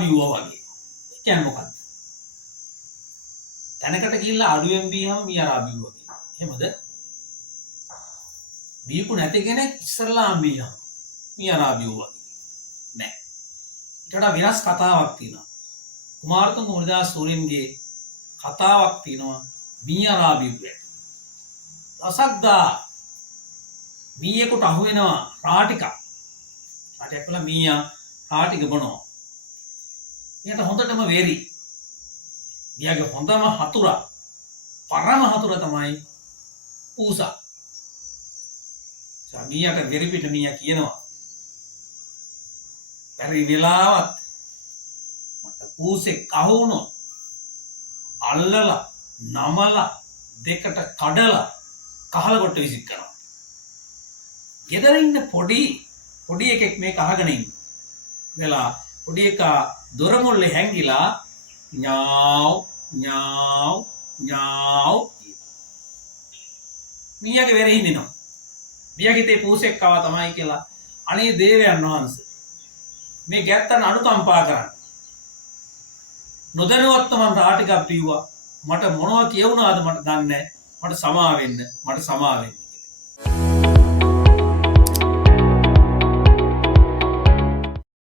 බිව්වා වගේ. ඒ කියන්නේ මොකක්ද? තැනකට ගිහිල්ලා අඩුවෙන් බීහම මීයා බිව්වා කියලා. එහෙමද? බීපු නැති කෙනෙක් ඉස්සරලාම බීහම මීයා බිව්වා කියලා. නෑ. ඊට වඩා වෙනස් කතාවක් තියෙනවා. කුමාරතුංග මුනිදාස සූරීන්ගේ කතාවක් තියෙනවා මීයා බිව්වේ. දසක්දා මීයකට අහු වෙනවා රාටිකක්. රාටිකක් වල මීයා රාටික බොනවා. මීයට හොඳටම වේරි. මීයාගේ හොඳම හතුරා පරම හතුරා තමයි පූසා. මීයාට වෙරි පිට මීයා කියනවා පරි වෙලාවත් මට පූසෙක් අහු වුණොත් අල්ලලා නමලා දෙකට කඩලා කහල කොට විසික් කරනවා. ගෙදර ඉන්න පොඩි එකෙක් මේක අහගෙන ඉන්නවා. වෙලා පොඩි එකා දොර මුල්ලේ හැංගිලා ඥාව් ඥාව් ඥාව් මීයාගේ වෙරේ හින්දිනවා. මීයාගේ තේ පූසෙක් ආවා තමයි කියලා අනේ දේවයන් වහන්සේ මේ ගැත්තන් අනුකම්පා කරන්න. නොදැනුවත්ව මම රාටිකක් බිව්වා. මට මොනවා කියවුණාද මට දන්නේ නැහැ. මට සමා වෙන්න.